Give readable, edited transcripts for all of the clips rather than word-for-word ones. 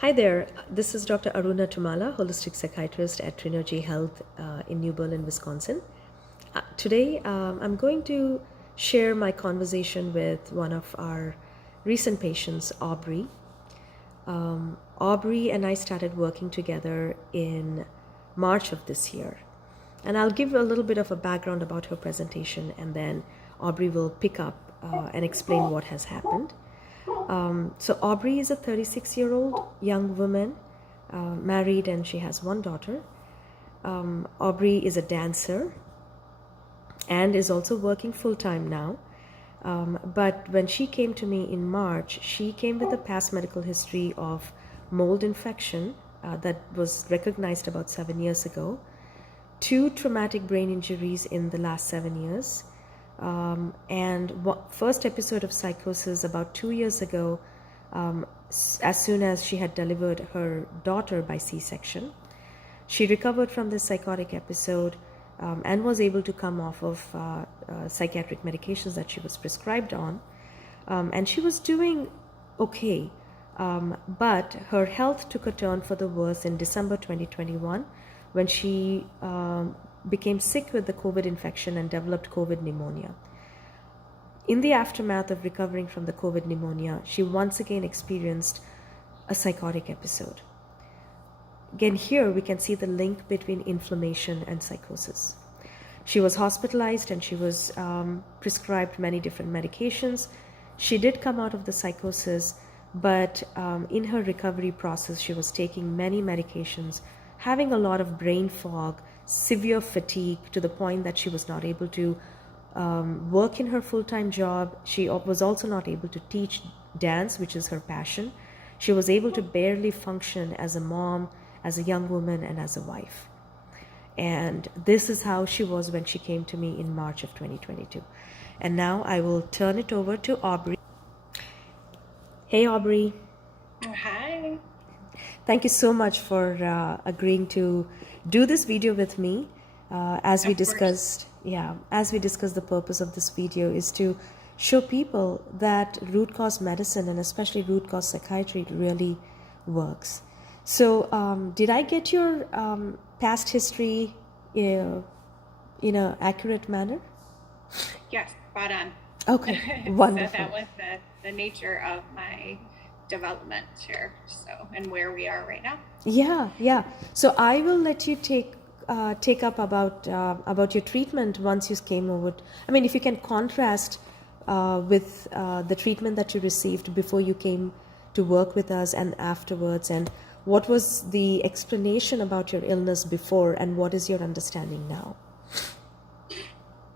Hi there, this is Dr. Aruna Tummala, holistic psychiatrist at Trinergy Health in New Berlin, Wisconsin. Today, I'm going to share my conversation with one of our recent patients, Aubrey. Aubrey and I started working together in March of this year. And I'll give a little bit of a background about her presentation, and then Aubrey will pick up and explain what has happened. So Aubrey is a 36-year-old young woman, married, and she has one daughter. Aubrey is a dancer and is also working full-time now. But when she came to me in March, she came with a past medical history of mold infection that was recognized about 7 years ago, 2 traumatic brain injuries in the last 7 years, and first episode of psychosis about 2 years ago, as soon as she had delivered her daughter by C-section. She recovered from this psychotic episode and was able to come off of psychiatric medications that she was prescribed on. And she was doing okay, but her health took a turn for the worse in December 2021 when she became sick with the COVID infection and developed COVID pneumonia. In the aftermath of recovering from the COVID pneumonia, she once again experienced a psychotic episode. Again, here we can see the link between inflammation and psychosis. She was hospitalized and she was prescribed many different medications. She did come out of the psychosis, but in her recovery process, she was taking many medications, having a lot of brain fog, severe fatigue to the point that she was not able to work in her full-time job. She was also not able to teach dance, which is her passion. She was able to barely function as a mom, as a young woman, and as a wife. And this is how she was when she came to me in March of 2022. And now I will turn it over to Aubrey. Hey, Aubrey. Hi. Thank you so much for agreeing to do this video with me. As we discussed, the purpose of this video is to show people that root cause medicine and especially root cause psychiatry really works. So did I get your past history in an accurate manner? Yes, spot on. Okay, wonderful. So that was the nature of my development here, and where we are right now. Yeah. So I will let you take up about your treatment once you came over. I mean, if you can contrast with the treatment that you received before you came to work with us and afterwards, and what was the explanation about your illness before, and what is your understanding now?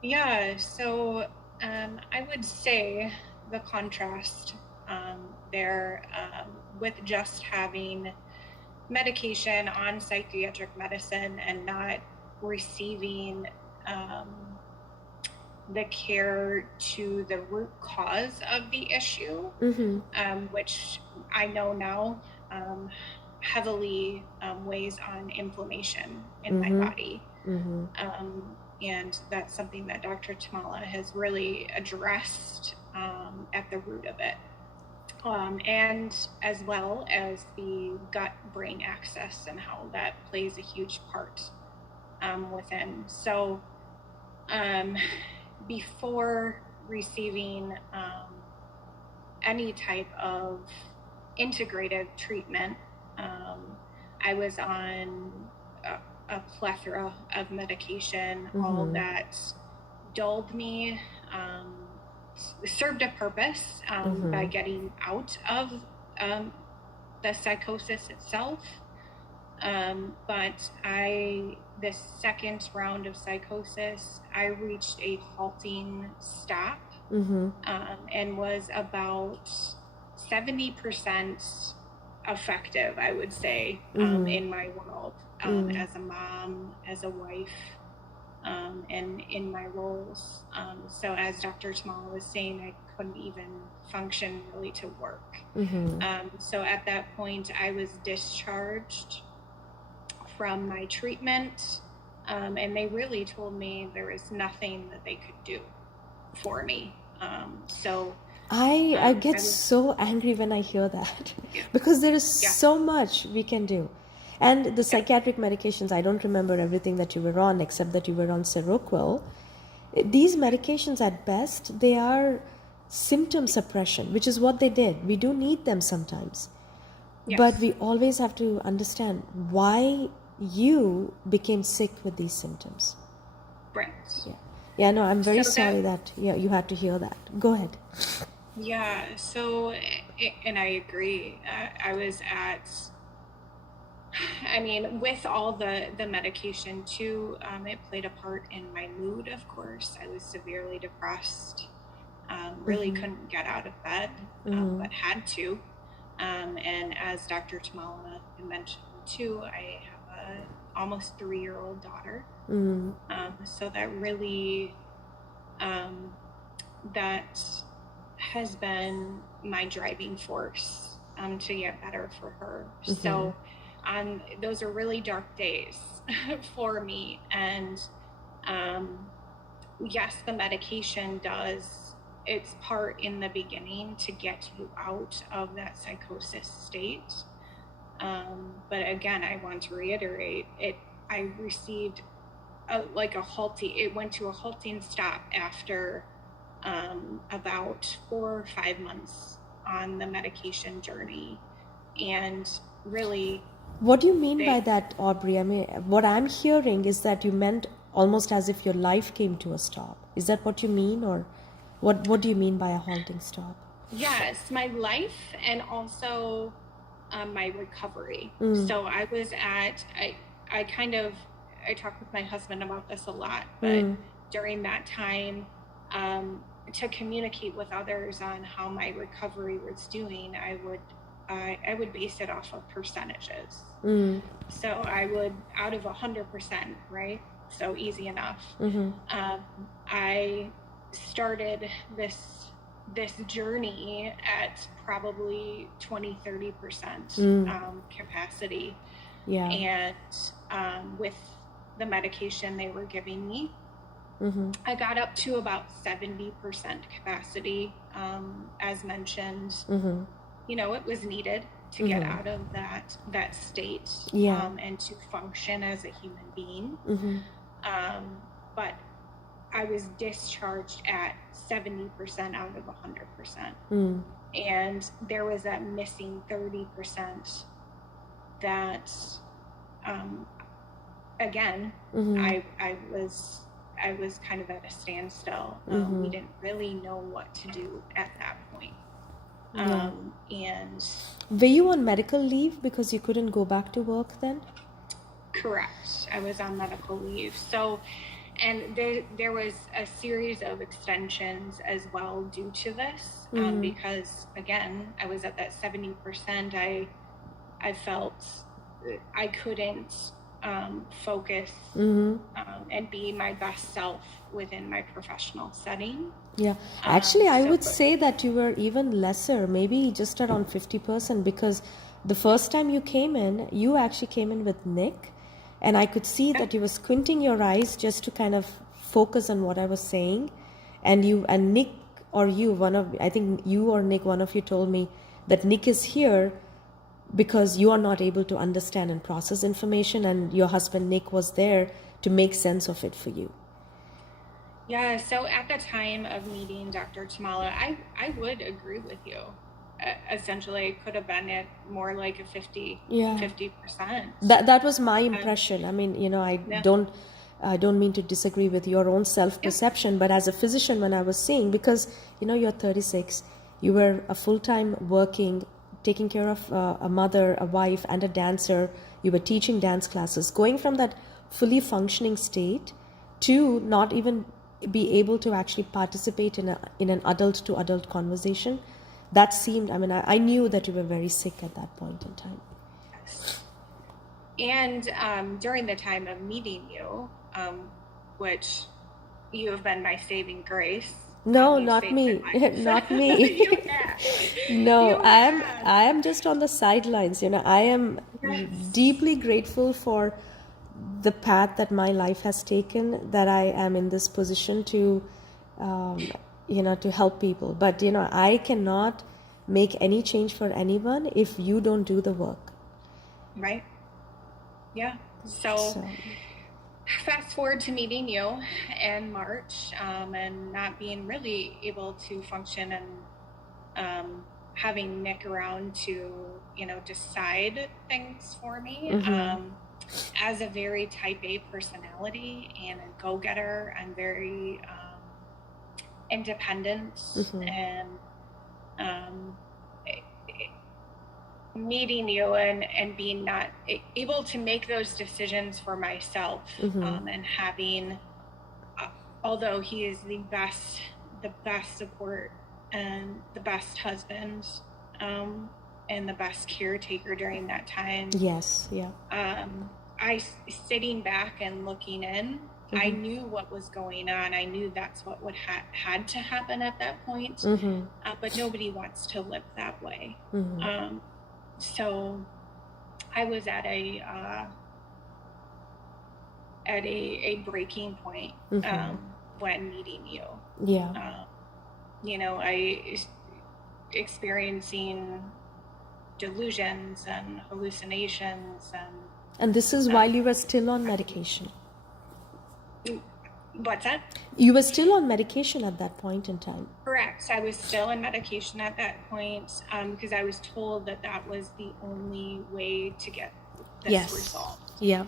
Yeah, so I would say the contrast there with just having medication on psychiatric medicine and not receiving the care to the root cause of the issue, which I know now heavily weighs on inflammation in my body. And that's something that Dr. Tummala has really addressed at the root of it. And as well as the gut-brain axis and how that plays a huge part within. So before receiving any type of integrative treatment, I was on a plethora of medication, all that dulled me, served a purpose by getting out of the psychosis itself. But the second round of psychosis, I reached a halting stop and was about 70% effective, I would say, in my world, as a mom, as a wife, and in my roles. So as Dr. Tummala was saying, I couldn't even function really to work. So at that point, I was discharged from my treatment, and they really told me there was nothing that they could do for me. So I get I was, so angry when I hear that yeah, because there is yeah, so much we can do. And the yeah, psychiatric medications, I don't remember everything that you were on except that you were on Seroquel. These medications at best, they are symptom suppression, which is what they did. We do need them sometimes. But yes, we always have to understand why you became sick with these symptoms. right. Yeah. Yeah, no, I'm So very that, sorry that you had to hear that. Go ahead. yeah, so, and I agree. I was at, I mean, with all the medication too, it played a part in my mood, of course. I was severely depressed, really couldn't get out of bed, but had to. And as Dr. Tummala mentioned too, I have a almost 3-year-old daughter. So that really, that has been my driving force to get better for her. So those are really dark days for me. And yes, the medication does its part in the beginning to get you out of that psychosis state. But again, I want to reiterate it. I received it went to a halting stop after about 4 or 5 months on the medication journey. And really, What do you mean by that, Aubrey? I mean, what I'm hearing is that you meant almost as if your life came to a stop. Is that what you mean, or what do you mean by a halting stop? yes, my life and also my recovery. So I was at, I talk with my husband about this a lot, but during that time, to communicate with others on how my recovery was doing, I would base it off of percentages. So I would, out of 100%, right? So easy enough. I started this journey at probably 20-30% capacity. Yeah. And with the medication they were giving me, I got up to about 70% capacity. As mentioned, it was needed to get out of that state, and to function as a human being. But I was discharged at 70% out of 100%. And there was that missing 30% that, again, I was kind of at a standstill. We didn't really know what to do at that point. And were you on medical leave because you couldn't go back to work then? correct, I was on medical leave. So, and there was a series of extensions as well due to this, because again, I was at that 70%. I felt I couldn't focus and be my best self within my professional setting. Yeah, actually, I would say that you were even lesser, maybe just around 50%, because the first time you came in, you actually came in with Nick, and I could see that you were squinting your eyes just to kind of focus on what I was saying, and Nick or you, I think you or Nick, one of you told me that Nick is here because you are not able to understand and process information, and your husband Nick was there to make sense of it for you. Yeah, so at the time of meeting Dr. Tummala, I would agree with you. Essentially, it could have been at more like a 50%. That was my impression. I mean, I don't mean to disagree with your own self-perception, but as a physician, when I was seeing, because you're 36, you were a full-time working, taking care of a mother, a wife, and a dancer. You were teaching dance classes, going from that fully functioning state to not even be able to actually participate in an adult to adult conversation. That seemed, I knew that you were very sick at that point in time. Yes. And during the time of meeting you, which you have been my saving grace. No, not me. Not me. You have. No, I am just on the sidelines. I am deeply grateful for the path that my life has taken, that I am in this position to to help people. But, I cannot make any change for anyone if you don't do the work. Right. Yeah. So fast forward to meeting you in March, and not being really able to function, and having Nick around to, decide things for me. As a very type A personality and a go-getter, I'm very independent, and meeting you and being not able to make those decisions for myself, and having, although he is the best support and the best husband, and the best caretaker during that time. Yes, yeah. I, sitting back and looking in, I knew what was going on. I knew that's what would had to happen at that point. But nobody wants to live that way. So I was at a breaking point when meeting you. Yeah. I experiencing delusions and hallucinations, and this is while you were still on medication. What's that? You were still on medication at that point in time. Correct. I was still on medication at that point, because I was told that was the only way to get this resolved. Yeah.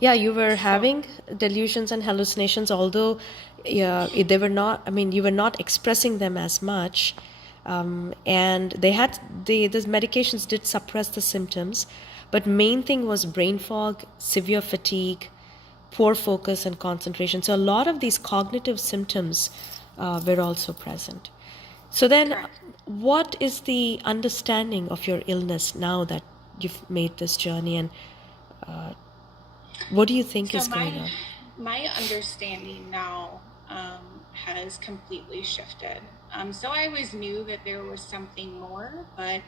You were having delusions and hallucinations, although they were not. I mean, you were not expressing them as much, and these medications did suppress the symptoms, but main thing was brain fog, severe fatigue, poor focus and concentration. So a lot of these cognitive symptoms were also present. So then, Correct. What is the understanding of your illness now that you've made this journey, and what do you think is going on? My understanding now has completely shifted. So I always knew that there was something more, but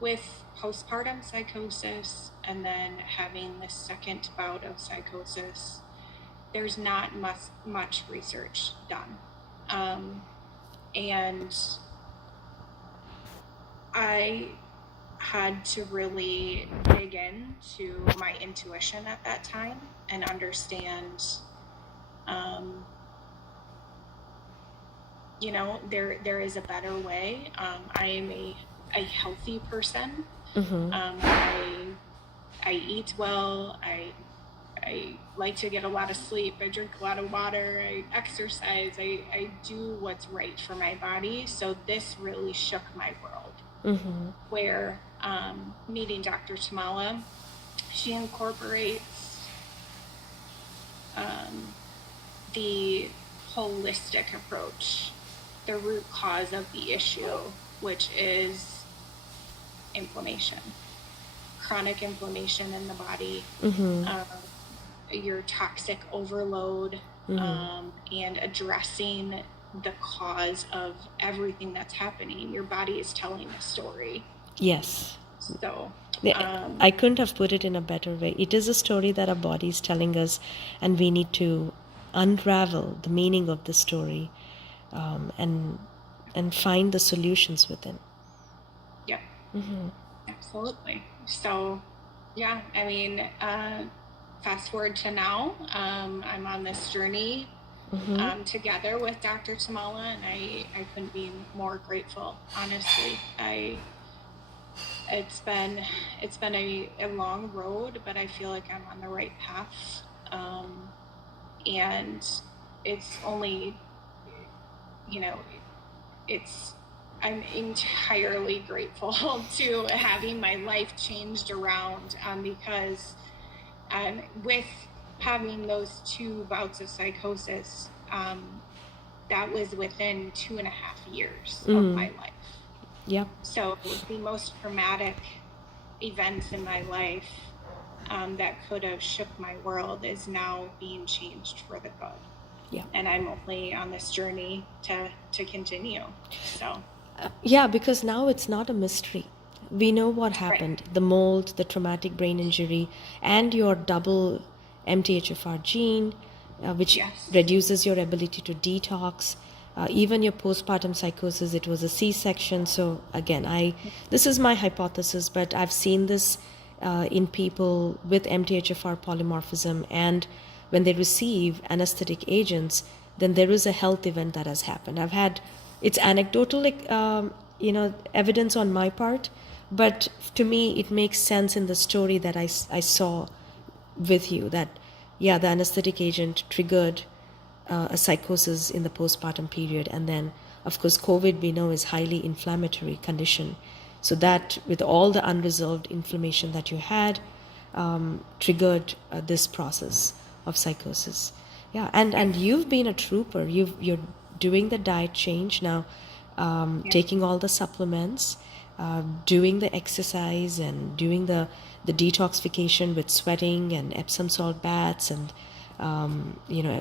with postpartum psychosis and then having the second bout of psychosis, there's not much research done. And I had to really dig into my intuition at that time and understand, there is a better way. I am a healthy person. I eat well. I like to get a lot of sleep. I drink a lot of water. I exercise. I do what's right for my body. So this really shook my world. Where meeting Dr. Tummala, she incorporates the holistic approach, the root cause of the issue, which is inflammation, chronic inflammation in the body, your toxic overload, and addressing the cause of everything that's happening. Your body is telling a story. Yes. So I couldn't have put it in a better way. It is a story that our body is telling us, and we need to unravel the meaning of the story, and find the solutions within. Yeah. Absolutely. So yeah, I mean, fast forward to now, I'm on this journey together with Dr. Tummala, and I couldn't be more grateful, honestly. It's been a long road, but I feel like I'm on the right path. And it's only, I'm entirely grateful to having my life changed around, because with having those 2 bouts of psychosis, that was within 2.5 years of my life. Yep. So the most traumatic events in my life that could have shook my world is now being changed for the good. Yeah. And I'm only on this journey to continue. So. Yeah, because now it's not a mystery. We know what happened. Right. The mold, the traumatic brain injury, and your double MTHFR gene, which reduces your ability to detox. Even your postpartum psychosis, it was a C-section. So again, this is my hypothesis, but I've seen this in people with MTHFR polymorphism, and when they receive anesthetic agents, then there is a health event that has happened. It's anecdotal, evidence on my part, but to me, it makes sense in the story that I saw with you, that, yeah, the anesthetic agent triggered a psychosis in the postpartum period. And then, of course, COVID, we know, is highly inflammatory condition. So that, with all the unresolved inflammation that you had, triggered this process of psychosis. Yeah, and you've been a trooper. You're doing the diet change now, taking all the supplements, doing the exercise, and doing the detoxification with sweating and Epsom salt baths, and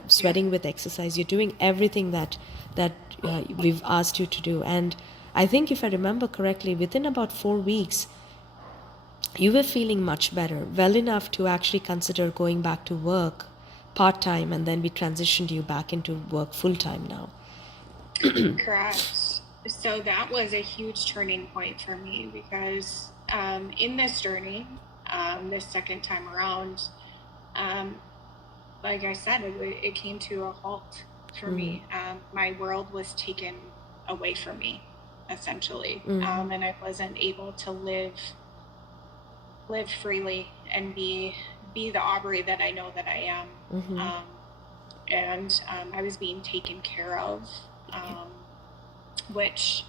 sweating with exercise. You're doing everything that we've asked you to do. And I think, if I remember correctly, within about 4 weeks, you were feeling much better, well enough to actually consider going back to work part-time, and then we transitioned you back into work full-time now. Correct. So that was a huge turning point for me, because in this journey, this second time around, like I said, it came to a halt for me. My world was taken away from me, essentially, and I wasn't able to live freely and be the Aubrey that I know that I am. And I was being taken care of, which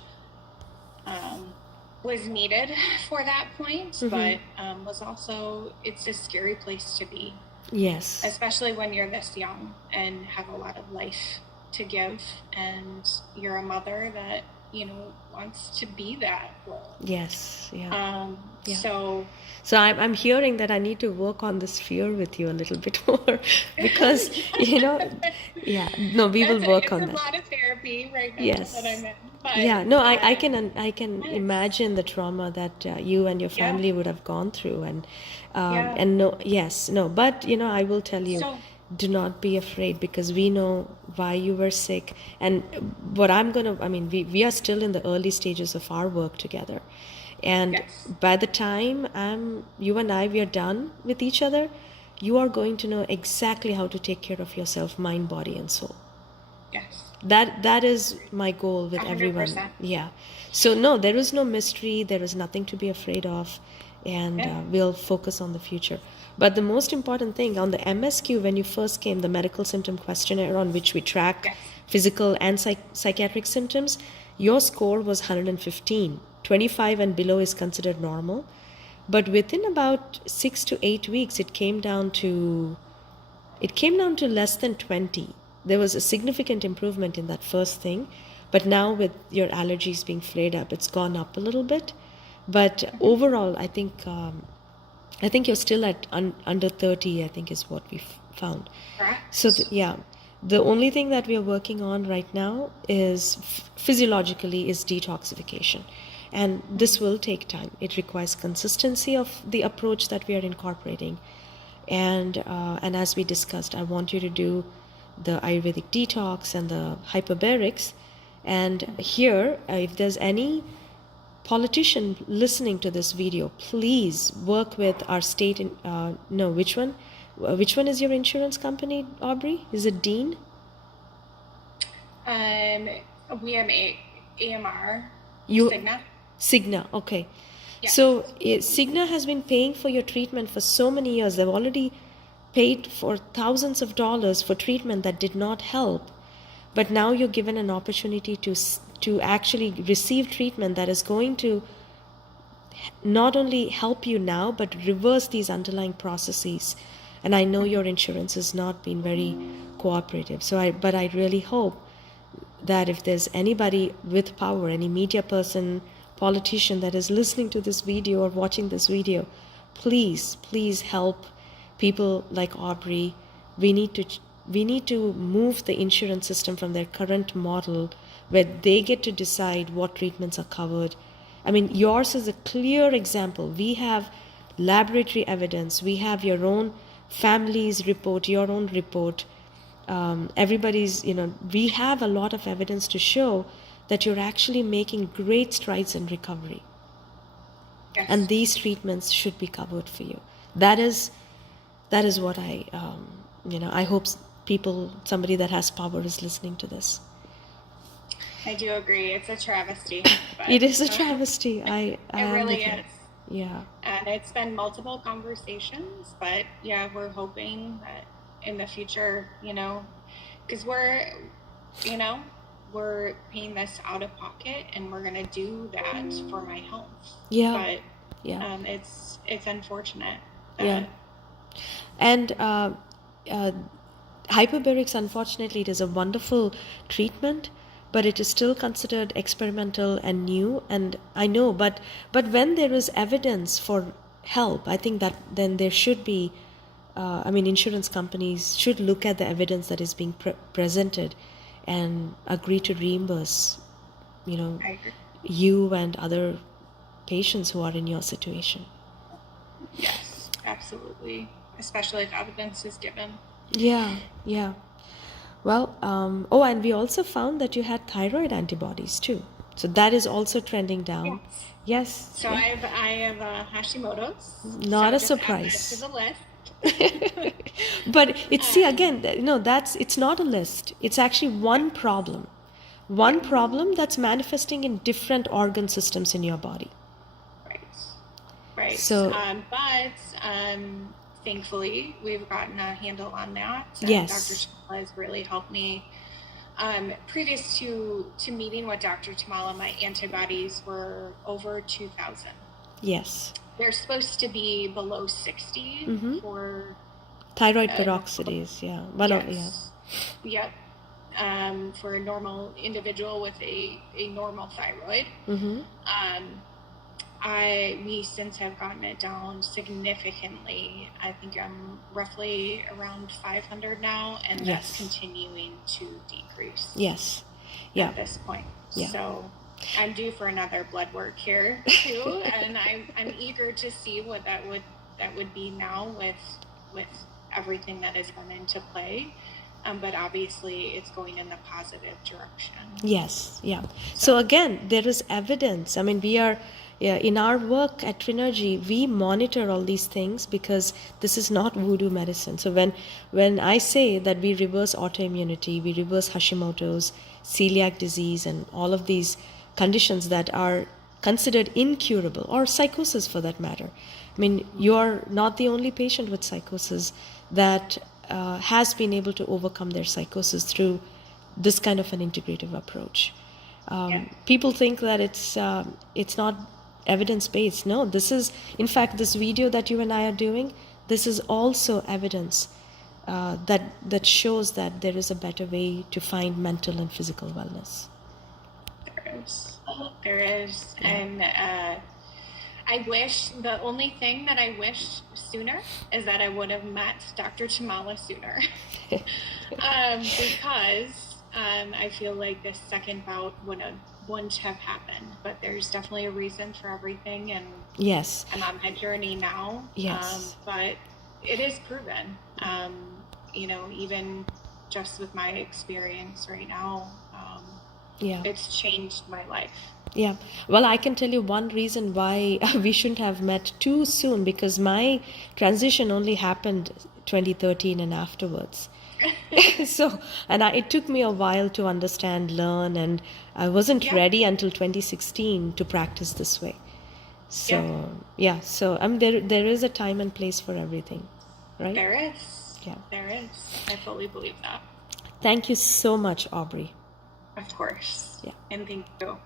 was needed for that point, but was also, it's a scary place to be. Yes. Especially when you're this young and have a lot of life to give, and you're a mother that, wants to be that role. Yes. Yeah. Yeah. So I'm hearing that I need to work on this fear with you a little bit more, because, yeah, no, we will work on that. It's a lot of therapy right now. Yes. That I'm in. But, yeah, no, I can imagine the trauma that you and your family would have gone through, and but I will tell you, do not be afraid, because we know why you were sick. And what we are still in the early stages of our work together. And by the time you and we are done with each other, you are going to know exactly how to take care of yourself, mind, body, and soul. Yes. That is my goal with 100%. Everyone. Yeah. So no, there is no mystery. There is nothing to be afraid of, and we'll focus on the future. But the most important thing, on the MSQ, when you first came, the medical symptom questionnaire on which we track physical and psychiatric symptoms, your score was 115. 25 and below is considered normal. But within about 6 to 8 weeks, it came down to less than 20. There was a significant improvement in that first thing, but now with your allergies being flared up, it's gone up a little bit. But overall, I think you're still at under 30, I think, is what we've found. Correct. So the only thing that we are working on right now is physiologically is detoxification. And this will take time. It requires consistency of the approach that we are incorporating. And as we discussed, I want you to do the Ayurvedic detox and the hyperbarics. And here, if there's any politician listening to this video, please work with our state. Which one? Which one is your insurance company, Aubrey? Is it Dean? We have AMR. Cigna, okay. Yeah. So Cigna has been paying for your treatment for so many years. They've already paid for thousands of dollars for treatment that did not help. But now you're given an opportunity to actually receive treatment that is going to not only help you now, but reverse these underlying processes. And I know your insurance has not been very cooperative. But I really hope that if there's anybody with power, any media person, politician that is listening to this video or watching this video, please help people like Aubrey. We need to move the insurance system from their current model, where they get to decide what treatments are covered. I mean, yours is a clear example. We have laboratory evidence. We have your own family's report, your own report. everybody's, we have a lot of evidence to show that you're actually making great strides in recovery. Yes. And these treatments should be covered for you. That is what I hope somebody that has power is listening to this. I do agree. It's a travesty. But, it is a travesty. It really is. Yeah. And it's been multiple conversations, but yeah, we're hoping that in the future, because we're paying this out of pocket, and we're going to do that for my health. Yeah. But yeah. It's unfortunate. Yeah. And hyperbarics, unfortunately, it is a wonderful treatment, but it is still considered experimental and new. And I know, but when there is evidence for help, I think that then there should be, insurance companies should look at the evidence that is being presented and agree to reimburse, you and other patients who are in your situation. Yes, absolutely. Especially if evidence is given. Yeah. Well, and we also found that you had thyroid antibodies too. So that is also trending down. Yes. So I have Hashimotos. Not so a surprise. Add that to the list. But it's not a list. It's actually one problem. One problem that's manifesting in different organ systems in your body. Right. So, but thankfully, we've gotten a handle on that. Yes. Dr. Tummala has really helped me. Previous to meeting with Dr. Tummala, my antibodies were over 2,000. Yes. They're supposed to be below 60 for thyroid peroxidase. Yeah. Well, yes. Yep. For a normal individual with a normal thyroid. We since have gotten it down significantly. I think I'm roughly around 500 now, and that's continuing to decrease. Yes. Yeah. At this point. Yeah. So I'm due for another blood work here too, and I'm eager to see what that would be now with everything that has gone into play. But obviously, it's going in the positive direction. Yes. Yeah. So again, there is evidence. We are. In our work at Trinergy, we monitor all these things because this is not voodoo medicine. So when I say that we reverse autoimmunity, we reverse Hashimoto's, celiac disease, and all of these conditions that are considered incurable, or psychosis for that matter. You're not the only patient with psychosis that has been able to overcome their psychosis through this kind of an integrative approach. People think that it's not evidence-based. No, this is, in fact, this video that you and I are doing, this is also evidence that shows that there is a better way to find mental and physical wellness. There is. And the only thing that I wish sooner is that I would have met Dr. Tummala sooner. Because I feel like this second bout wouldn't have happened, but there's definitely a reason for everything, and yes, I'm on my journey now. Yes. But it is proven, even just with my experience right now, it's changed my life. Yeah. Well, I can tell you one reason why we shouldn't have met too soon, because my transition only happened 2013 and afterwards. It took me a while to understand, learn, and I wasn't ready until 2016 to practice this way. So there is a time and place for everything, right? There is. Yeah. There is. I fully believe that. Thank you so much, Aubrey. Of course. Yeah. And thank you.